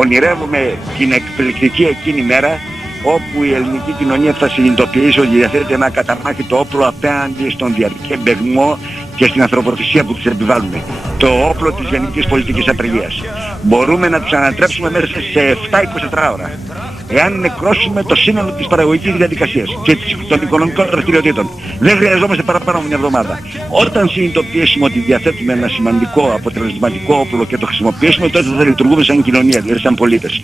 ονειρεύομαι την εκπληκτική εκείνη μέρα όπου η ελληνική κοινωνία θα συνειδητοποιήσει ότι διαθέτει ένα καταμάχητο όπλο απέναντι στον διαρκή εμπεγμό και στην ανθρωποθυσία που τους επιβάλλουμε. Το όπλο της γενικής πολιτικής απεργίας. Μπορούμε να τους ανατρέψουμε μέσα σε 7-24 ώρα. Εάν νεκρώσουμε το σύνολο της παραγωγικής διαδικασίας και των οικονομικών δραστηριοτήτων. Δεν χρειαζόμαστε παραπάνω από μια εβδομάδα. Όταν συνειδητοποιήσουμε ότι διαθέτουμε ένα σημαντικό αποτελεσματικό όπλο και το χρησιμοποιήσουμε, τότε θα λειτουργούμε σαν κοινωνία, δηλαδή σαν πολίτες.